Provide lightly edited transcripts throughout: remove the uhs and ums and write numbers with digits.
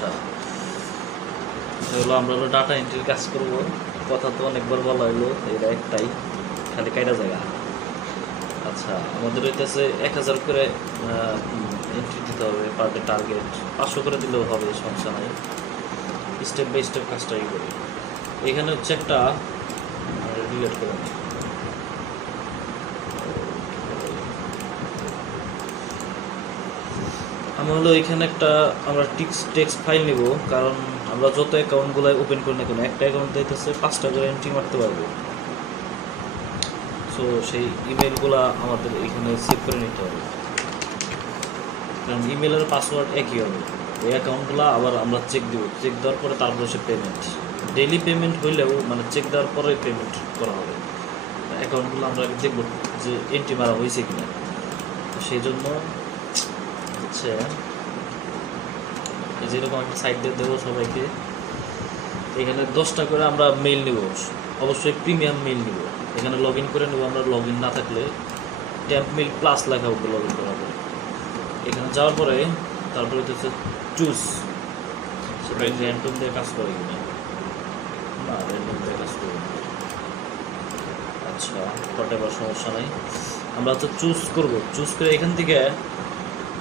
আচ্ছা, হলো আমরা হলো ডাটা এন্ট্রির কাজ করব। কথা তো অনেকবার বলা হলো, এটা একটাই খালি কাইটা জায়গা। আচ্ছা, আমাদের হইতেছে 1000 করে এন্ট্রি দিতে হবে পার ডে, টার্গেট 500 করে দিলেও হবে, সমস্যা নাই। স্টেপ বাই স্টেপ কাজটাই করি। এখানে হচ্ছে একটা ডিলিট করে নিই। আমরা হলো এখানে একটা আমরা টেক্সট ফাইল নিব, কারণ আমরা যত অ্যাকাউন্টগুলো ওপেন করি না কেন একটা অ্যাকাউন্ট দিতেছে 5টা করে এন্ট্রি মারতে পারবো। সো সেই ইমেলগুলো আমাদের এখানে সেভ করে নিতে হবে, কারণ ইমেলের পাসওয়ার্ড একই হবে। এই অ্যাকাউন্টগুলো আবার আমরা চেক দেবো, চেক দেওয়ার পরে তারপরে সে পেমেন্ট, ডেইলি পেমেন্ট হইলেও মানে চেক দেওয়ার পরে পেমেন্ট করা হবে। অ্যাকাউন্টগুলো আমরা দেখবো যে এন্ট্রি মারা হয়েছে কিনা। তো সেই জন্য হচ্ছে যেরকম একটা সাইট দিয়ে দেবো সবাইকে। এখানে 10টা করে আমরা মেইল নেব, অবশ্যই প্রিমিয়াম মেইল নেব। এখানে লগ ইন করে নেব আমরা, লগ ইন না থাকলে ট্যাম্প মেইল প্লাস লেখা উঠবে লগ ইন করার পরে। এখানে যাওয়ার পরে তারপরে হচ্ছে চুজ, সেটা র্যান্ডম দিয়ে কাজ করে কিনা না, র্যান্ডম দিয়ে কাজ করবে না। আচ্ছা, হোয়াটএভার, সমস্যা নাই। আমরা হচ্ছে চুজ করব, চুজ করে এখান থেকে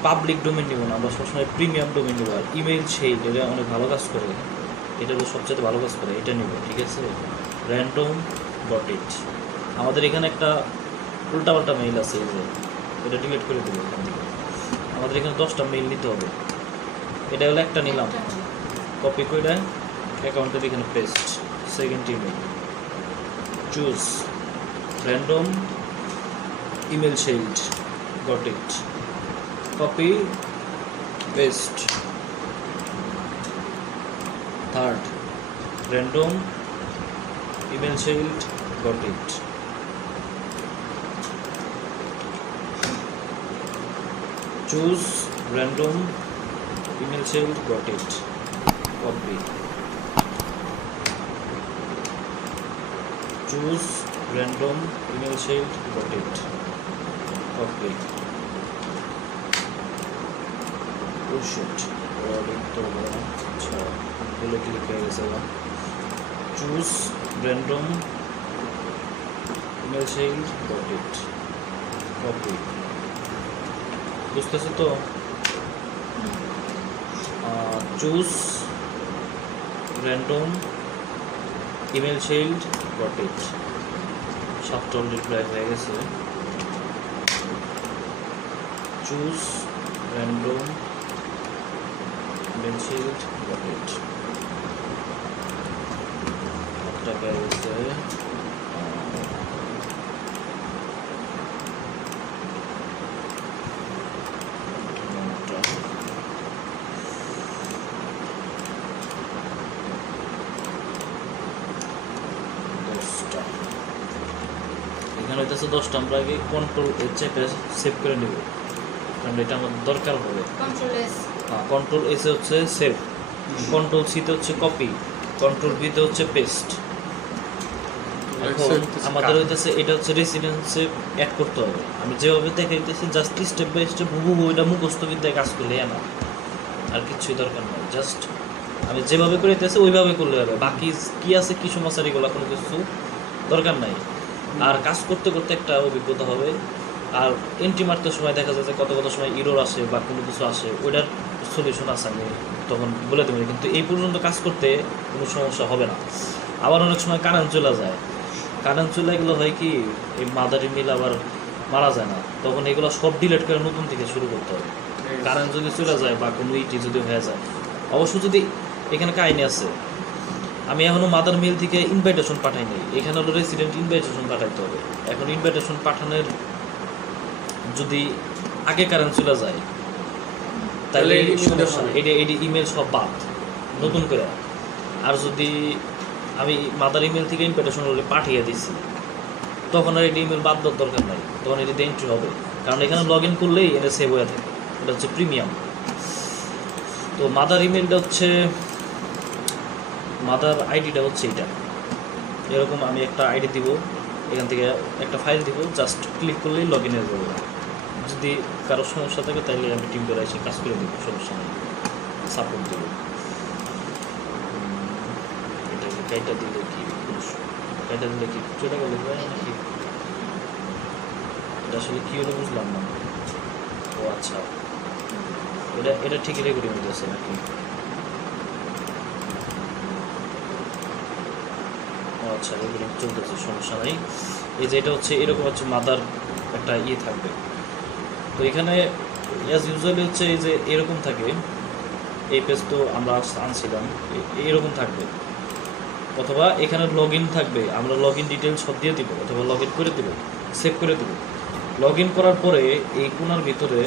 পাবলিক ডোমেন নিব না, আমরা সবসময় প্রিমিয়াম ডোমেন নেব। আর ইমেল সেইট এটা অনেক ভালো কাজ করে, এটা হলো সবচেয়ে ভালো কাজ করে, এটা নিব। ঠিক আছে, random.it। আমাদের এখানে একটা উল্টাপাল্টা মেইল আছে, এই যে এটা ডিলিট করে দেবো এখান থেকে। আমাদের এখানে 10টা মেইল নিতে হবে, এটা হলো একটা নিলাম, কপি করে অ্যাকাউন্টের এখানে paste. Second email choose random email site, got it, copy paste. Third random email shield, got it, choose random email shield, got it, copy, choose random email shield, got it, copy। oh shit, তো আচ্ছা বলে click হয়ে গেছে। Choose random email sale, got it, copy. বুঝতেছো তো? Choose random email sale, got it. 7টা already প্রায় হয়ে গেছে। Choose random email sale, got it. টাকা হচ্ছে এখানে হইতেছে 10টা। আমরা আগে কন্ট্রোল চেপে সেভ করে নেব, কারণ এটা আমাদের দরকার হবে। কন্ট্রোল এস হচ্ছে সেভ, কন্ট্রোল সিতে হচ্ছে কপি, কন্ট্রোল বিতে হচ্ছে পেস্ট। এখন আমাদের হইতেছে এটা হচ্ছে রেসিডেন্সে অ্যাড করতে হবে। আমি যেভাবে দেখাইতেছি জাস্ট স্টেপ বাই স্টেপ হুবহু এটা মুখস্থ বিদ্যায় কাজ করলে না, আর কিছুই দরকার নেই। জাস্ট আমি যেভাবে করিতেছি ওইভাবে করলে হবে, বাকি কি আছে কি সমস্যা এগুলো কোনো কিছু দরকার নাই। আর কাজ করতে করতে একটা অভিজ্ঞতা হবে। আর এন্ট্রি মারতে সময় দেখা যায় যে কত সময় ইরোর আসে বা কোনো কিছু আসে, ওইটার সলিউশন আছে, আমি তখন বলে দেবো। কিন্তু এই পর্যন্ত কাজ করতে কোনো সমস্যা হবে না। আবার অনেক সময় কারেন্ট চলে যায়, কারেন্ট চলে এগুলো হয় কি এই মাদার ইমেল আবার মারা যায় না, তখন এগুলো সব ডিলিট করে নতুন থেকে শুরু করতে হবে। কারেন্ট যদি চলে যায় বা কোনো ইটি যদি হয়ে যায়, অবশ্য যদি এখানে কাহিনী আছে, আমি এখনও মাদার মেল থেকে ইনভাইটেশন পাঠাই নাই, এখানে হলো রেসিডেন্ট ইনভাইটেশন পাঠাইতে হবে। এখন ইনভাইটেশন পাঠানোর যদি আগে কারেন্ট চলে যায় তাহলে এটি ইমেল সব বাদ নতুন করে। আর যদি আমি মাদার ইমেল থেকে ইনভাইটেশন পাঠিয়ে দিচ্ছি, তখন আর এটি ইমেল বাদ দেওয়ার দরকার নাই, তখন এটি এন্ট্রি হবে, কারণ এখানে লগ ইন করলেই এটা সেভ হয়ে থাকে। এটা হচ্ছে প্রিমিয়াম। তো মাদার ইমেলটা হচ্ছে, মাদার আইডিটা হচ্ছে এটা, এরকম আমি একটা আইডি দিব, এখান থেকে একটা ফাইল দিব, জাস্ট ক্লিক করলেই লগ ইন হয়ে যাবে। যদি কারো সমস্যা থাকে তাহলে আমি টিম করে এসে কাজ করে দেবো, সমস্যা নেই, সাপোর্ট দেবো। কাইটা দিলে কি কাইটা দিলে কি চলে গেলে যায় নাকি এটা আসলে কি হলো বুঝলাম না। ও আচ্ছা, এটা এটা ঠিকই রেকর্ডিং হতেছে নাকি? ও আচ্ছা, রেকর্ডিং চলতেছে, সমস্যা নাই। এই যে এটা হচ্ছে এরকম হচ্ছে মাদার একটা ইয়ে থাকবে। তো এখানে অ্যাজ ইউজুয়ালি হচ্ছে এই যে এরকম থাকে, এই পেজ তো আমরা আনছিলাম এরকম থাকবে, অথবা এখানে লগ ইন থাকবে, আমরা লগ ইন ডিটেলস সব দিয়ে দিব, অথবা লগ ইন করে দিব, সেভ করে দিব। লগ ইন করার পরে এই কোণার ভিতরে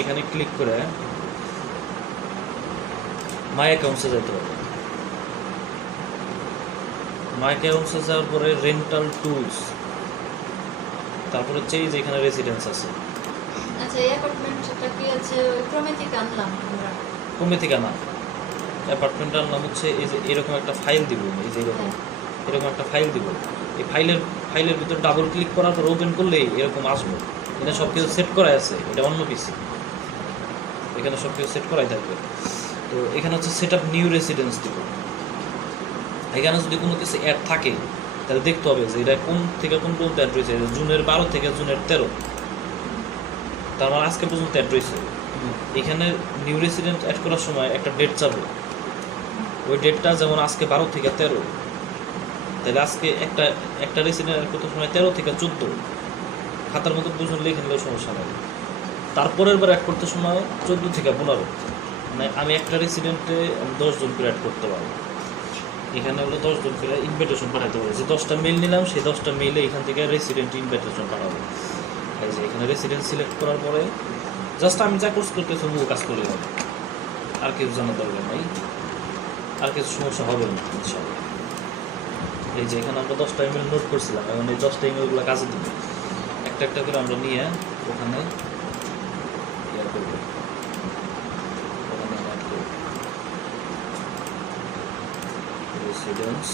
এখানে ক্লিক করে মাই অ্যাকাউন্টসে যেতে হবে। মাই অ্যাকাউন্টসে যাওয়ার পরে রেন্টাল টুলস, তারপরে হচ্ছে এই যে এখানে রেসিডেন্স আছে। আচ্ছা, এই অ্যাপার্টমেন্টটা কি আছে? ক্রমে থেকে আনলাম আমরা। কমে থেকে না, অ্যাপার্টমেন্টটার নাম হচ্ছে এই যে এরকম একটা ফাইল দিব, এই যে এরকম এরকম একটা ফাইল দিব। এই ফাইলের ভিতর ডাবল ক্লিক করার পর ওপেন করলেই এরকম আসবে। এটা সব কিছু সেট করাই আছে, এটা অন্য পিসি, এখানে সব কিছু সেট করাই থাকবে। তো এখানে হচ্ছে সেট আপ নিউ রেসিডেন্স দিব। এখানে যদি কোনো কিছু অ্যাড থাকে তাহলে দেখতে হবে যে এটা কোন থেকে কোন পর্যন্ত অ্যাড রয়েছে। জুনের 12 থেকে জুনের 13, তার মানে আজকে পর্যন্ত অ্যাড রয়েছে। এখানে নিউ রেসিডেন্ট অ্যাড করার সময় একটা ডেট চাবে, ওই ডেটটা যেমন আজকে 12 থেকে 13, তাহলে আজকে একটা রেসিডেন্ট অ্যাড করতে সময় 13 থেকে 14 খাতার মতো দুজন লিখে নিলেও সমস্যা নেই। তারপরের বার অ্যাড করতে সময় 14 থেকে 15, মানে আমি একটা রেসিডেন্টে 10 জন করে অ্যাড করতে পারবো। এখানে হলো 10 জন করে ইনভাইটেশন পাঠাতে পারবো। যে 10টা মেইল নিলাম সেই 10টা মেইলে এখান থেকে রেসিডেন্ট ইনভাইটেশন পাঠাবো। এই যে এখানে রেসিডেন্ট সিলেক্ট করার পরে জাস্ট আমি যা কোর্স করতেছি ও কাজ করলে হবে, আর কিছু জানার দরকার নেই, আর কিছু সমস্যা হবে না ইনশাআল্লাহ। এই যে এখানে আমরা 10টা ইমেল নোট করছিলাম, এখন এই 10টা ইমেলগুলো কাজে দিবে। একটা একটা করে আমরা নিয়ে ওখানে ইয়ে করবো, ওখানে অ্যাড করবো রেসিডেন্স।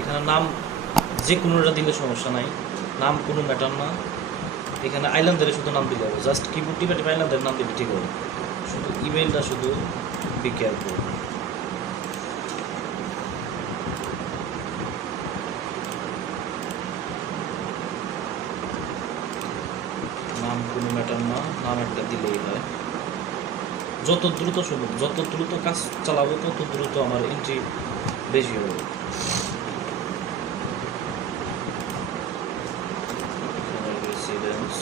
এখানে নাম যে কোনোটা দিলে সমস্যা নাই, নাম কোনো ম্যাটার না। এখানে আইল্যান্ডের শুধু নাম দিলে হবে, জাস্ট কিবোর্ড টিপে টিপে আইল্যান্ডের নাম দিলে ঠিক হবে। শুধু ইমেলটা শুধু বি কেয়ারফুল। নাম কোনো ম্যাটার না, নাম একটা দিলেই হয়। যত দ্রুত সম্ভব, যত দ্রুত কাজ চালাবো তত দ্রুত আমার এন্ট্রি বেশি হবে। রেসিডেন্স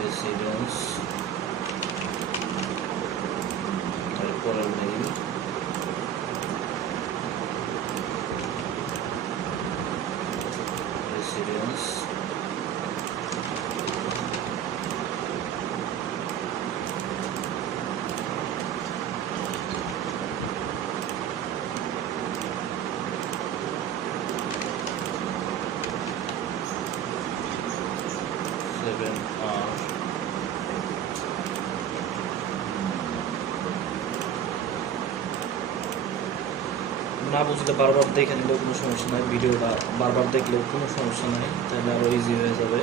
রেসিডেন্স তারপরের মেইল রেসিডেন্স না বুঝলে বারবার দেখে নিলেও কোনো সমস্যা নাই, ভিডিওটা বারবার দেখলেও কোনো সমস্যা নাই, তাহলে আরও ইজি হয়ে যাবে।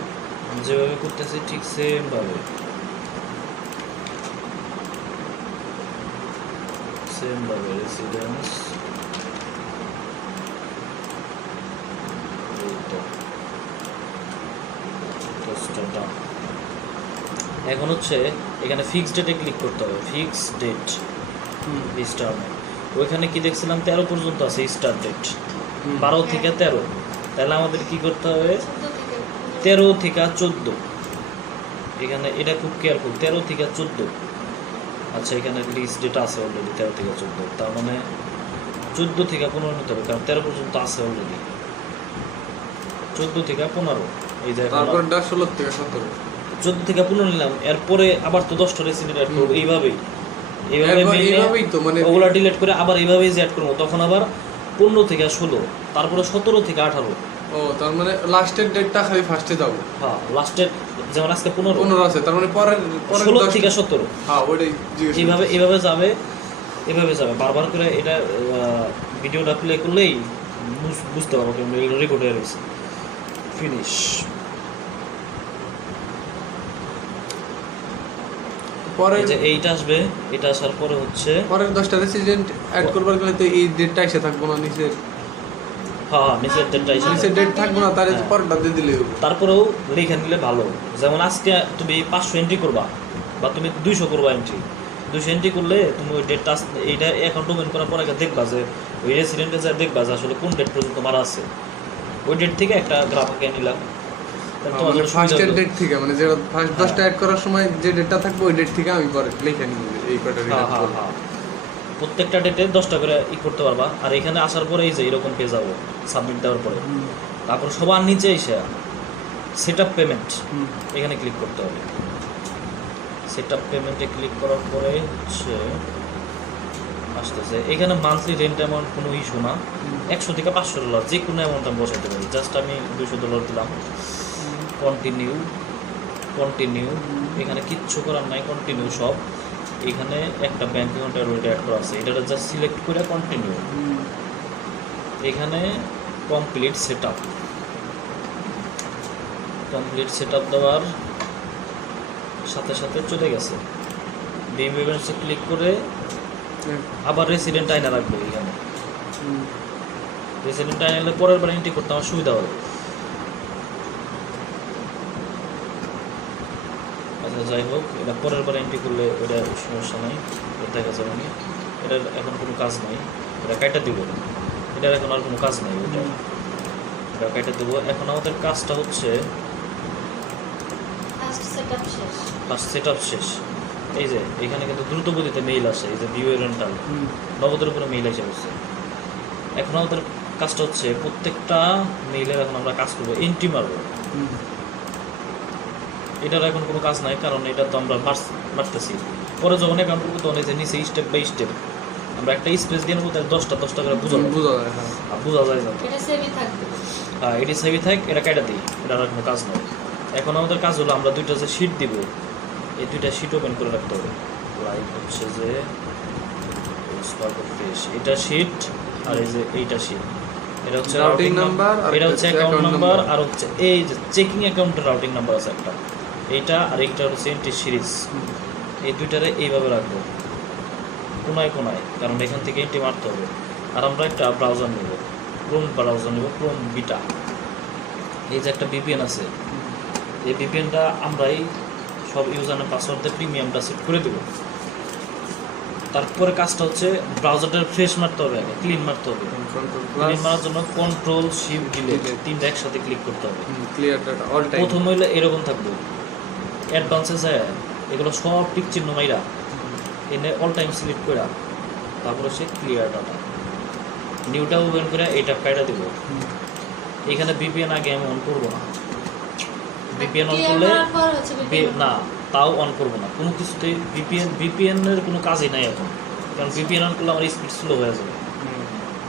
যেভাবে করতেছি ঠিক সেমভাবে রেসিডেন্স এখন হচ্ছে এখানে ফিক্স ডেটে ক্লিক করতে হবে, ফিক্স ডেট স্টার্ট। ওইখানে কি দেখছিলাম 13 পর্যন্ত আছে স্টার্ট ডেট, 12 থেকে 13, তাহলে আমাদের কি করতে হবে 13 থেকে 14। এখানে এটা খুব কেয়ারফুল, 13 থেকে 14। আচ্ছা, এখানে লিস্ট ডেট আছে অলরেডি 13 থেকে 14, তার মানে 14 থেকে 15 নিতে হবে, কারণ 13 পর্যন্ত আছে অলরেডি। 14 থেকে 15, এই যে তারপর 16 থেকে 17, 14 থেকে 15 নিলাম। এরপরে আবার তো 10টা রেসিডেন্ট অ্যাড করবো এইভাবেই তো, মানে ওগুলা ডিলিট করে আবার এইভাবেই যে অ্যাড করবো, তখন আবার 15 থেকে 16, তারপরে 17 থেকে 18। ও তার মানে লাস্টের ডেটটা খালি ফার্স্টে যাবো। হ্যাঁ, লাস্টের যেমন আজকে 15 15 আছে, তার মানে পরের 16 10 থেকে 17। হ্যাঁ ওইটাই জিজ্ঞেস এভাবে যাবে, এভাবে যাবে বারবার করে। এটা ভিডিওটা প্লে করলেই বুঝতে পারবো কেমন এগুলো রেকর্ড হয়ে রয়েছে। ফিনিশ। পরের যে এইটা আসবে, এটা আসার পরে হচ্ছে পরের 10টা রেসিডেন্ট অ্যাড করবার গেলে তো এই ডেটটা এসে থাকবো না, নিচের হ্যাঁ নিচের ডেটটা নিচের ডেট থাকবো না, তার হ্যাঁ। পরেরটা দিয়ে দিলে হবে। তারপরেও লিখে নিলে ভালো। যেমন আজকে তুমি 500 এন্ট্রি করবা বা তুমি 200 করবা এন্ট্রি, 200 এন্ট্রি করলে তুমি ওই ডেটটা এইটা অ্যাকাউন্ট ওপেন করার পরে দেখবা যে ওই রেসিডেন্টে যা দেখবা যে আসলে কোন ডেট পর্যন্ত মারা আছে। ওই ডেট থেকে একটা গ্রাফ এঁকে নিলাম। তাহলে তোমার মানে জন্য সুবিধা ফার্স্টের হলো। ডেট থেকে, মানে যেটা ফার্স্ট 10টা অ্যাড করার সময় যে ডেটটা থাকবে ওই ডেট থেকে আমি পরে লিখে নিব এই কয়টা হ্যাঁ হ্যাঁ হ্যাঁ, প্রত্যেকটা ডেটে 10টা করে করতে পারবা। আর এখানে আসার পরে এই যে এরকম পেয়ে যাবো সাবমিট দেওয়ার পরে। তারপর সবার নিচে এসে সেট আপ পেমেন্ট, এখানে ক্লিক করতে হবে। সেট আপ পেমেন্টে ক্লিক করার পরে হচ্ছে আসতেছে এখানে মান্থলি রেন্ট অ্যামাউন্ট কোনো ইস্যু না, $100 থেকে $500 যে কোনো অ্যামাউন্ট আমি বসাতে পারি। জাস্ট আমি $200 দিলাম। কন্টিনিউ, কন্টিনিউ, এখানে কিচ্ছু করার নাই, কন্টিনিউ সব। এখানে একটা ব্যাঙ্ক অ্যাকাউন্টের ওইটা অ্যাড করা আছে, এটা জাস্ট সিলেক্ট করে কন্টিনিউ। এখানে complete set up, complete set up দেওয়ার সাথে সাথে চলে গেছে। বিম ইভেন্টসে ক্লিক করে আবার রেসিডেন্ট আইনা রাখবো। এখানে রেসিডেন্ট আইনা পরের বার এন্ট্রি করতে আমার সুবিধা হবে। আচ্ছা যাই হোক, এটা পরের বার এন্ট্রি করলে এটা সমস্যা নাই, দেখা যাবে না। এটার এখন কোনো কাজ নাই, এটা কাইটা দিব। এটার এখন আর কোনো কাজ নাই, এটা কাইটা দেবো। এখন আমাদের কাজটা হচ্ছে ফার্স্ট সেটআপ শেষ। ফার্স্ট সেট আপ শেষ। এই যে এখানে কিন্তু দ্রুত গতিতে মেইল আসে, এই যে ভিউ রেন্টাল নগদের উপরে মেইল এসে বসছে। এখন আমাদের কাজটা হচ্ছে প্রত্যেকটা মেইলের এখন আমরা কাজ করবো, এন্ট্রি মারবো। এটার এখন কোনো কাজ নাই, কারণ এটা তো আমরা মারতেছি। পরে যখন অ্যাকাউন্ট করবো তখন এই যে নিচে স্টেপ বাই স্টেপ আমরা একটা স্পেস দিয়ে নেবো, তাহলে 10টা করে বোঝা যায়। হ্যাঁ বোঝা যায় যাবে। এটা সেভই থাকবে। হ্যাঁ এটি সেভি থাক, এটা কেটে দিই, এটার আর কোনো কাজ নাই। এখন আমাদের কাজ হলো আমরা দুইটা যে শিট দিব, এই দুইটা শিট ওপেন করে রাখতে হবে। লাইক হচ্ছে যে এটা শিট, আর এই যে এইটা শিট, এটা হচ্ছে রাউটিং নাম্বার, এটা হচ্ছে অ্যাকাউন্ট নাম্বার, আর হচ্ছে এই যে চেকিং অ্যাকাউন্টের রাউটিং নাম্বার আছে একটা, এইটা আর এইটা হচ্ছে এন্ট্রি সিরিজ। এই দুইটারে এইভাবে রাখবো কোনায় কোনায়, কারণ এখান থেকে এন্ট্রি মারতে হবে। আর আমরা একটা ব্রাউজার নেব, ক্রোম ব্রাউজার নেব, ক্রোম বিটা। এই যে একটা ভিপিএন আছে, এই ভিপিএনটা আমরাই সব ইউজারের পাসওয়ার্ডে প্রিমিয়ামটা সেট করে দেবো। তারপরে কাজটা হচ্ছে ব্রাউজারটা ফ্রেশ মারতে হবে, আগে ক্লিন মারতে হবে। ক্লিন মারার জন্য কন্ট্রোল শিফট ডিলিট তিনটা একসাথে ক্লিক করতে হবে। Clear data all time. প্রথম হইলে এরকম থাকবে, অ্যাডভান্সে যায় এগুলো সব টিক চিহ্ন মাইরা এনে অল টাইম সিলেক্ট করে তারপরে সে ক্লিয়ার ডাটা নিউটা ওপেন করে এইটা কাইটা দেব। এখানে ভিপিএন আগে আমি অন করবো না, ভিপিএন অন করলে না তাও অন করবো না কোনো কিছুতে। ভিপিএনের কোনো কাজই নাই এখন, কারণ ভিপিএন অন করলে আমার স্পিড স্লো হয়ে যাবে।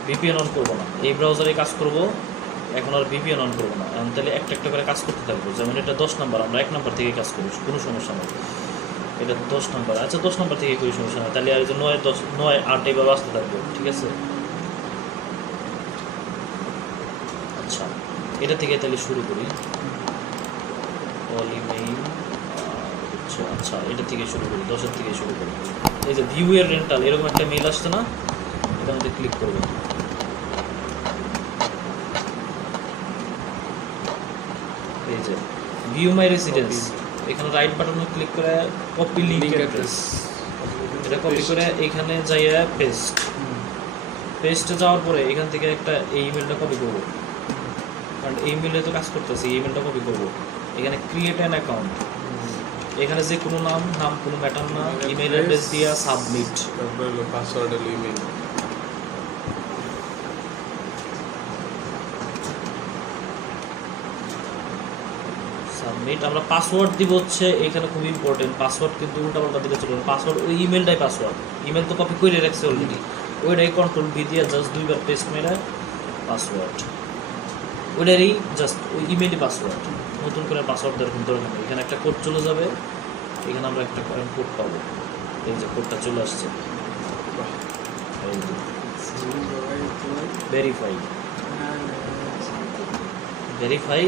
ভিপিএন অন করবো না, এই ব্রাউজারে কাজ করবো। এখন আর ভিপিএন অন করবো না, এখন তাহলে একটা একটা করে কাজ করতে থাকবো। যেমন এটা 10 নাম্বার, আমরা 1 নাম্বার থেকে কাজ করবো, কোনো সমস্যা নেই। এটা 10 নাম্বার, আচ্ছা 10 নাম্বার থেকে কোনো সমস্যা নেই। তাহলে আর যে 9, 10, 9, 8 এইভাবে আসতে থাকবো, ঠিক আছে। আচ্ছা এটা থেকে তাহলে শুরু করি, অল ইমেইল হচ্ছে, আচ্ছা এটা থেকে শুরু করি, 10-এর থেকে শুরু করি। এই যে ভিউ এর রেন্টাল এরকম একটা মেইল আসছে না, এটার মধ্যে ক্লিক করবো। এই যে ভিউ মাই রেসিডেন্স, এখানে রাইট বাটনে ক্লিক করে কপি লিংক অ্যাড্রেস, এটা কপি করে এখানে যাইয়া পেস্টে যাওয়ার পরে এখান থেকে একটা এই ইমেলটা কপি করবো, কারণ এই ইমেলে তো কাজ করতেছি। এই ইমেলটা কপি করবো, এখানে ক্রিয়েট অ্যান অ্যাকাউন্ট, এখানে যে কোনো নাম কোনো ম্যাটার না, ইমেল অ্যাড্রেস দিয়া সাবমিট। পাসওয়ার্ড আর ইমেল সাবমিট। আমরা পাসওয়ার্ড দিব হচ্ছে এখানে খুব ইম্পর্টেন্ট, পাসওয়ার্ড কিন্তু উল্টাপাল্টা দিলে চলবে না। পাসওয়ার্ড ওই ইমেলটাই পাসওয়ার্ড, ইমেল তো কপি করে রাখছে অলরেডি, ওইটাই কন্ট্রোল ভি দিয়ে জাস্ট দুইবার পেস্ট মেরে পাসওয়ার্ড, ওইটারই জাস্ট ওই ইমেলই পাসওয়ার্ড, নতুন করে পাসওয়ার্ড দেওয়ার কোনো দরকার নেই। এখানে একটা কোড চলে যাবে, এখানে আমরা একটা কোড পাবো, এই যে কোডটা চলে আসছে, ভেরিফাই ভেরিফাই।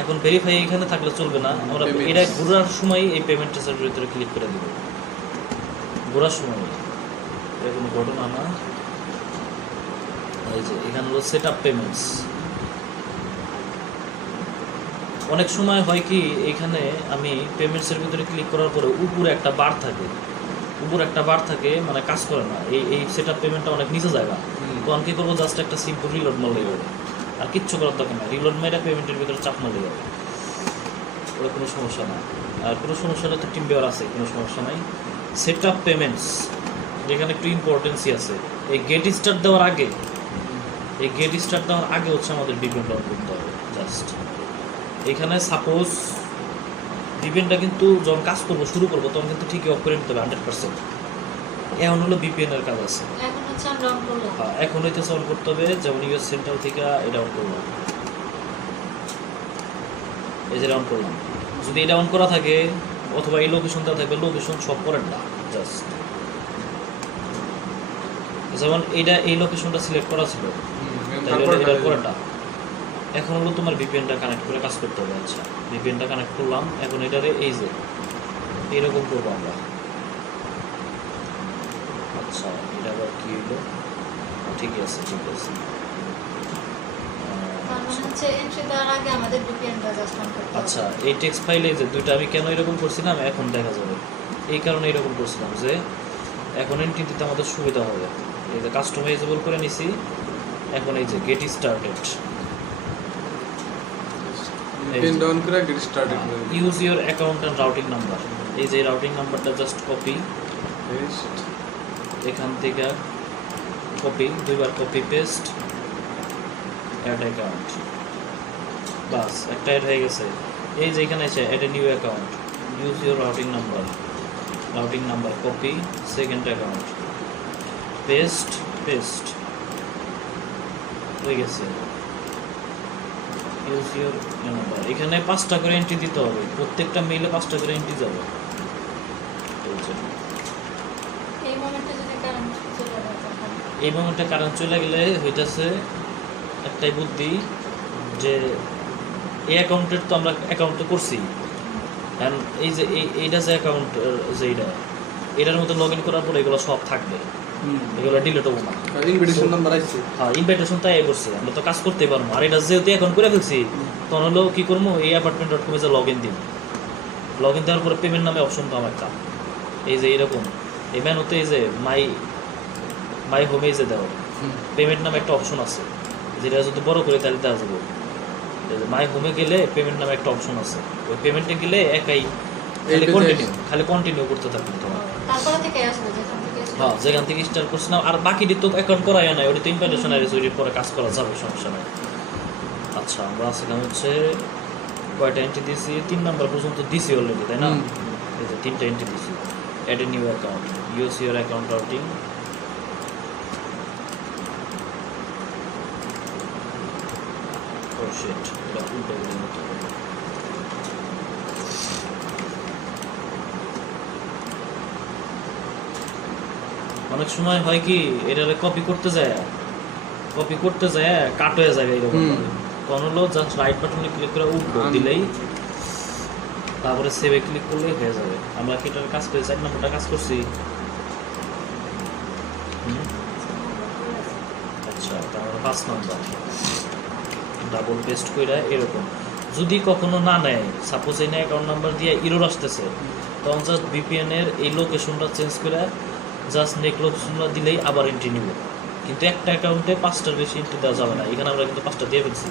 এখন ভেরিফাই এখানে থাকলে চলবে না, আমরা এটা ঘোরার সময় এই পেমেন্ট ট্রেসের ভিতরে ক্লিক করে দেবো, ঘোরার সময় এটা কোনো ঘটনা না। এই যে এখানে হলো সেট আপ পেমেন্টস। অনেক সময় হয় কি এখানে আমি পেমেন্টসের ভিতরে ক্লিক করার পরে উপরে একটা বার থাকে, উপরে একটা বার থাকে মানে কাজ করে না, এই সেট আপ পেমেন্টটা অনেক নিচে জায়গা। তো আমি কী করবো, জাস্ট একটা সিম্পল রিলোড মারলে যাবে, আর কিচ্ছু করার দরকার না, রিলোড মেরে পেমেন্টের ভিতরে চাপ মারলে যাবে, ওটা কোনো সমস্যা না। আর কোনো সমস্যা হলে তো টিম বেয়ার আছে, কোনো সমস্যা নাই। সেট আপ পেমেন্টস যেখানে একটু ইম্পর্টেন্সই আছে, এই গেট স্টার্ট দেওয়ার আগে, এই গেট স্টার্ট দেওয়ার আগে হচ্ছে আমাদের ভিপিএন ডাউন করতে হবে। জাস্ট এখানে সাপোজ ভিপিএনটা কিন্তু যখন কাজ করবো শুরু করবো তখন কিন্তু ঠিকই অফ করে নিতে হবে 100%। এখন হলো ভিপিএন এর কাজ আছে, এখন হচ্ছে আমরা অন করলাম। হ্যাঁ এখন হইতেছে অন করতে হবে। যেমন ইউএস সেন্ট্রাল থেকে এটা অন করলাম, এই যে অন করলাম। যদি এটা অন করা থাকে অথবা এই লোকেশনটা থাকবে, লোকেশন সব পরের না, জাস্ট যেমন এইটা এই লোকেশনটা সিলেক্ট করা ছিল, তাহলে এটার পরেরটা। এখন হলো তোমার ভিপিএনটা কানেক্ট করে কাজ করতে হবে। আচ্ছা ভিপিএনটা কানেক্ট করলাম, এখন এটারে এই যে এইরকম করবো আমরা। আচ্ছা এটা আবার কী হইলো, ঠিকই আছে ঠিক আছে। তার মানে হচ্ছে এন্ট্রি দেওয়ার আগে আমাদের ভিপিএনটা জাস্ট অন করতে হবে। আচ্ছা এই টেক্সট ফাইলে যে দুইটা আমি কেন এরকম করছিলাম এখন দেখা যাবে, এই কারণে এরকম করছিলাম যে এখন এন্ট্রি দিতে আমাদের সুবিধা হবে। এই যে কাস্টমাইজেবল করে নিছি, এখন এই যে গেট স্টার্টেড, ডাউন করে get started use your account and routing number. এই যে রাউটিং নাম্বারটা জাস্ট কপি, এখান থেকে কপি, দুইবার কপি পেস্ট, অ্যাড অ্যাকাউন্ট, বাস একটা অ্যাড হয়ে গেছে। এই যে এখানে আছে add a new account, use your routing number copy, second account paste paste হয়ে গেছে। ইউজ ইউর নাম্বার, এখানে 5টা করে এন্ট্রি দিতে হবে, প্রত্যেকটা মেইলে 5টা করে এন্ট্রি যাবে। এই মোমেন্টে যদি কারেন্ট চলে যায় তখন এই মোমেন্টে কারেন্ট চলে গেলে হইতেছে একটাই বুদ্ধি যে এই অ্যাকাউন্টের তো আমরা অ্যাকাউন্ট করছি, কারণ এই যে এইটা যে অ্যাকাউন্ট যে এটার মধ্যে লগ ইন করার পরে এগুলো সব থাকবে, এগুলো ডিলিট হবো না। ইনভিটেশন নাম্বার আসছে, হ্যাঁ ইনভাইটেশন তাই করছি, আমরা তো কাজ করতে পারবো। আর এটা যেহেতু অ্যাকাউন্ট করে ফেলছি তখন হলো কী করবো, এই apartment.com-এ যে লগ ইন দিব, লগ ইন দেওয়ার পরে পেমেন্ট নামে অপশন পাবো একটা, এই যে এরকম এই মেনুতে এই যে মাই হোমে যে দেওয়া পেমেন্ট নামে একটা অপশন আছে, যেটা যদি বড় করে তাহলে দেওয়া যাবে। মাই হোমে গেলে পেমেন্ট নামে একটা অপশন আছে, ওই পেমেন্টে গেলে একাই খালি কন্টিনিউ করতে থাকবে তোমার। তারপরে থেকে আসবে যেখান থেকে হ্যাঁ যেখান থেকে স্টার্ট করছিলাম। আর বাকিটি তো অ্যাকাউন্ট করাই নাই, ওটা তো ইনভাইটেশন আর ওইটির পরে কাজ করা যাবে, সমস্যা নাই। আচ্ছা আমরা সেখানে হচ্ছে কয়টা এন্ট্রি দিয়েছি, 3 নাম্বার পর্যন্ত দিছি অলরেডি, তাই না? এই যে 3টা এন্ট্রি দিছি। Add a new account, use your account routing, ও শিট এটা উল্টো করে নিতে হবে। অনেক সময় হয় কি এটারে কপি করতে যায় কাট হয়ে যায় এরকম, তখন হলো জাস্ট রাইট বাটনে ক্লিক করে উল্টো দিলেই তারপরে সেভে ক্লিক করলেই হয়ে যাবে। আমরা কি এটার কাজ করি, 4 নম্বরটা কাজ করছি। আচ্ছা তারপরে 5 নম্বর ডাবল পেস্ট করে এরকম। যদি কখনো না নেয়, সাপোজ এই অ্যাকাউন্ট নাম্বার দিয়ে ইরোর আসতেছে, তখন জাস্ট ভিপিএন এর এই লোকেশনটা চেঞ্জ করে জাস্ট নেক্সট লোকেশনটা দিলেই আবার এন্ট্রি নিব। কিন্তু একটা অ্যাকাউন্টে 5টার বেশি এন্ট্রি দেওয়া যাবে না, এখানে আমরা কিন্তু 5টা দিয়ে ফেলছি।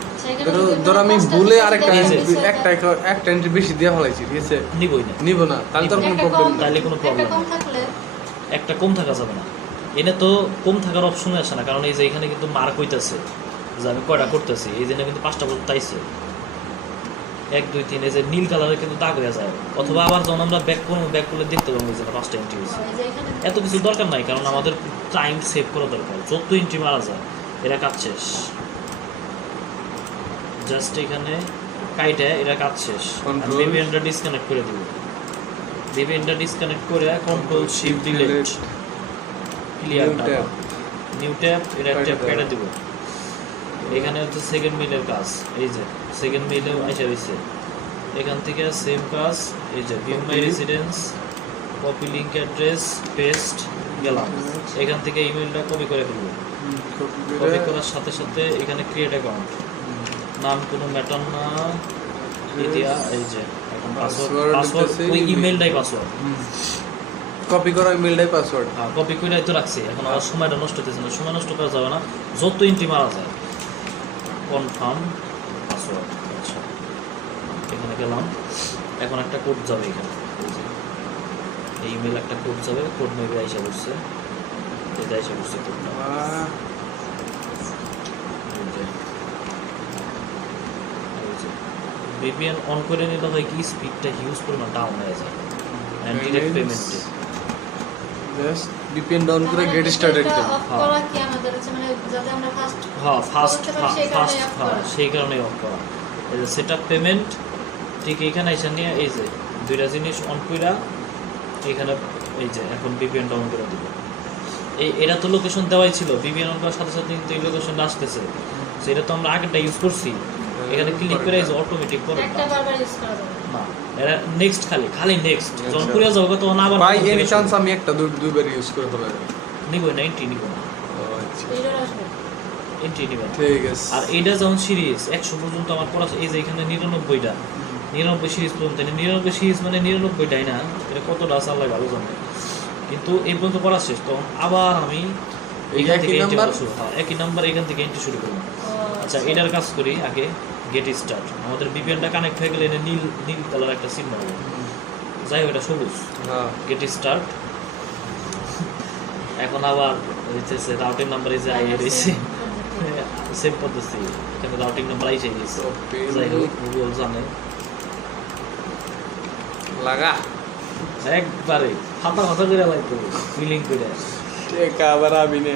ধর আমি ভুলে আরেকটা একটা এন্ট্রি বেশি দিয়ে ফেলাইছি, ঠিক আছে, নিব না তাহলে তো কোনো প্রবলেম না, তাহলে কোনো প্রবলেম না, একটা কম থাকা যাবে না। এনে তো কম থাকার অপশনে আসে না, কারণ এই যে এখানে কিন্তু মার্ক হইতেছে যে আমি কয়টা করতেছি, এই জন্য কিন্তু 5টা পর্যন্ত আইছে। 1 2 3 এই যে নীল কালারের কিন্তু দাগ হয়ে যায়, অথবা আবার যখন আমরা ব্যাক করলে দেখতে পাবো যে 5টা এন্ট্রি হয়েছে। এই যে এখানে এত কিছু দরকার নাই, কারণ আমাদের টাইম সেভ করা দরকার। যত এন্ট্রি মারা যায় এরা কাজ শেষ, জাস্ট এখানে কাইটা এরা কাজ শেষ। Control. ভিপিএনটা ডিসকানেক্ট করে দিব, ভিপিএনটা ডিসকানেক্ট করে control shift delete clear New tab. New tab এটা Right ট্যাব tab. কেটে দিব। এখানে হচ্ছে সেকেন্ড মেইলের কাজ, এই যে সেকেন্ড মেইলেও আইসা হইছে, এখান থেকে সেম কাজ, এই যে view my residence, copy link address, paste, গেলাম। এখান থেকে ইমেলটা কপি করে ফেলবো, কপি করার সাথে সাথে এখানে ক্রিয়েট অ্যাকাউন্ট, নাম কোনো ম্যাটার না, ইতিয়া এই যে এখন পাসওয়ার্ড, Password পাসওয়ার্ড হচ্ছে ওই email. ইমেলটাই পাসওয়ার্ড। কপি করা ইমেলটাই পাসওয়ার্ড। হ্যাঁ, কপি করে তো রাখছি, এখন আমার সময়টা নষ্ট হতেছে না, সময় নষ্ট করা যাবে না, যত এন্ট্রি মারা যায়। কনফার্ম পাসওয়ার্ড, আচ্ছা এখানে গেলাম, এখন একটা কোড যাবে এখানে, এই যে এই ইমেল একটা কোড যাবে, কোড মেবি আইসা করছে, এটা আইসা করছে কোডটা, ভিপিএন অন করে নিলে হয় কি স্পিডটা হিউজ পরিমাণ ডাউন হয়ে যায় অ্যান্ড ডিরেক্ট পেমেন্টে। জাস্ট ভিপিএন ডাউন করে গেট স্টার্টেড এটা দেন। অফ করা কি আমাদের হচ্ছে মানে যাতে আমরা ফার্স্ট হ্যাঁ ফাস্ট করতে পারি, সেই কারণেই off করা। সেই কারণেই অফ করা। এই যে সেট আপ পেমেন্ট, ঠিক এখানে এসে নিয়ে এই যে দুইটা জিনিস অন কইরা এখানে এই যে এখন ভিপিএন ডাউন করে দিব। এটা তো লোকেশন দেওয়াই ছিল, ভিপিএন অন করার সাথে সাথে কিন্তু এই লোকেশনটা আসতেছে, সেটা তো আমরা আগেরটা ইউজ করছি। এখানে ক্লিক করে এই যে অটোমেটিক করে একটা বারবার ইউজ করা যাবে না, এরা নেক্সট খালি নেক্সট যখন আচ্ছা। করে যাবো তখন আবার ভাই এনি চান্স আমি একটা দুইবার ইউজ করে ফেলার। নিব না, এন্ট্রি নিব না, আচ্ছা এরর আসবে। এন্ট্রি নিব না। ঠিক আছে। আর এইটা যখন সিরিজ 100 পর্যন্ত আমার পড়া, এই যে এখানে 99টা 99 সিরিজ পর্যন্ত, 99 সিরিজ মানে 99টাই না, এটা কতটা আছে আল্লাহ ভালো জানে, কিন্তু এই পর্যন্ত পড়া শেষ। তখন আবার আমি এখান একই থেকে এন্ট্রি নাম্বার? করা শুরু, হ্যাঁ একই নাম্বার এখান থেকে এন্ট্রি শুরু করবো। আচ্ছা এটার কাজ করি আগে, গেট স্টার্ট। আমাদের ভিপিএনটা কানেক্ট হয়ে গেলে এটা নীল নীল কালার একটা চিহ্ন হবে, যাই হোক এটা সবুজ, হ্যাঁ গেট স্টার্ট। এখন আবার হইতেছে রাউটিং নাম্বার এই যে আইয়ে রয়েছে, সেম পদ্ধতি, এখানে রাউটিং নাম্বার আইসে গেছে, যাই হোক গুগল জানে। লাগা একবারে ফাটা ফাটা করে লাগতো ফিলিং করে, ঠিক আবার আমি নে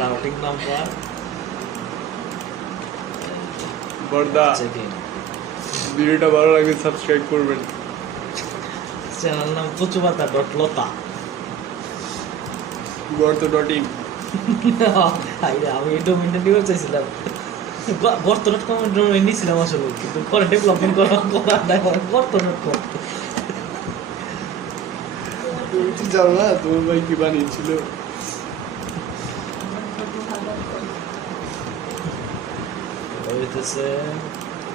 রাউটিং নাম্বার বর্দা। চেকিং, ভিডিওটা ভালো লাগলে সাবস্ক্রাইব করবেন। চ্যানেল নাম কচুপাতা ডট লতা। গর্ত.in। আমি এই ডোমেইনটা নিয়ে চাইছিলাম, গর্ত ডট কম ডোমেইন নিয়েছিলাম আসলে, কিন্তু পরে ডেভেলপমেন্ট করা গর্ত ডট কম। তুমি কি জানো না তোমার ভাই কি বানিয়েছিল? হইতেছে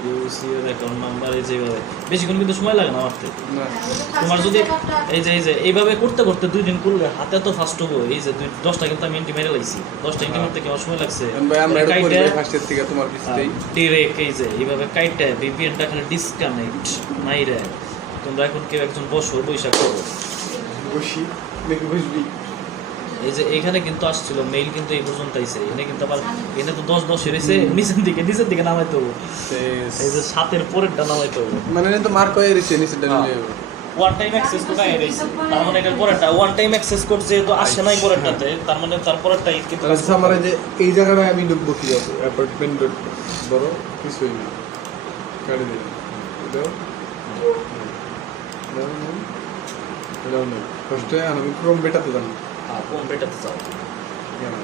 ইউজ ইউর অ্যাকাউন্ট নাম্বার, এই যেভাবে বেশিক্ষণ কিন্তু সময় লাগে না মারতে। না তোমার যদি এই যে এইভাবে করতে করতে 2 দিন করলে হাতে তো ফাস্ট হবো। এই যে 10টা কিন্তু আমি এন্টি মেরে লাইছি, 10টা এন্টি মারতে কেমন সময় লাগছে। ভাই আমরা এটা করি কাইটা ফার্স্টের থেকে তোমার পিছতেই ডিরেক্ট এই যে এইভাবে কাইটা ভিপিএনটা খালি ডিসকানেক্ট নাই রে। তোমরা এখন কেউ একজন বসো, বৈশাখ করো, বসি দেখি বসবি। এই যে এখানে কিন্তু আসছিল মেইল, কিন্তু এই পর্যন্ত আইছে। এখানে কিন্তু আবার এখানে তো 10 এসেছে, নিচের দিকে নামাইতে হবে, এই যে 7-এর পরেরটা নামাইতে হবে। মানে এটা তো মার্ক হয়ে গেছে নিচে ডালে ওয়ান টাইম অ্যাক্সেস কোড আইয়ে রইছে, তার মানে এটার পরেরটা ওয়ান টাইম অ্যাক্সেস কোড যেহেতু আসে নাই পরেরটাতে, তার মানে তার পরেরটা কিন্তু তাহলে আমার যে এই জায়গাটায় আমি ঢুকবো কি হবে? অ্যাপার্টমেন্ট বড় কিছুই না, কাটে দিই দাও দাও দাও না ফার্স্টে আমি ক্রোম বেটাতে জানি কোন বেটাতে চাও। কেন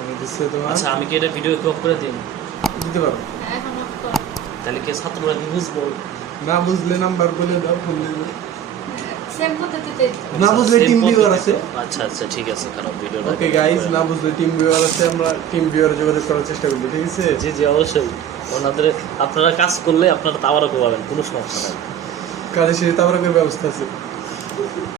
আমি দিচ্ছে তোমার আচ্ছা আমি কি এটা ভিডিও ক্রপ করে দিই? দিতে পারো। এখন অফ করা। তাহলে কি ছাত্ররা কি বুঝবো? না বুঝলে নাম্বার বলে দাও, ফোন দিয়ে সেম পদ্ধতিতে না বুঝলে টিম ভিউয়ার আছে। আচ্ছা আচ্ছা ঠিক আছে, খারাপ ভিডিও। ওকে গাইস, না বুঝলে টিম ভিউয়ার আছে, আমরা টিম ভিউয়ার যোগাযোগ করার চেষ্টা করব, ঠিক আছে? জি জি অবশ্যই, ওনাদের আপনারা কাজ করলে আপনারা তাওয়ারও পাবেন, কোনো সমস্যা নেই। কাজে শেষে তারপরে ব্যবস্থা আছে।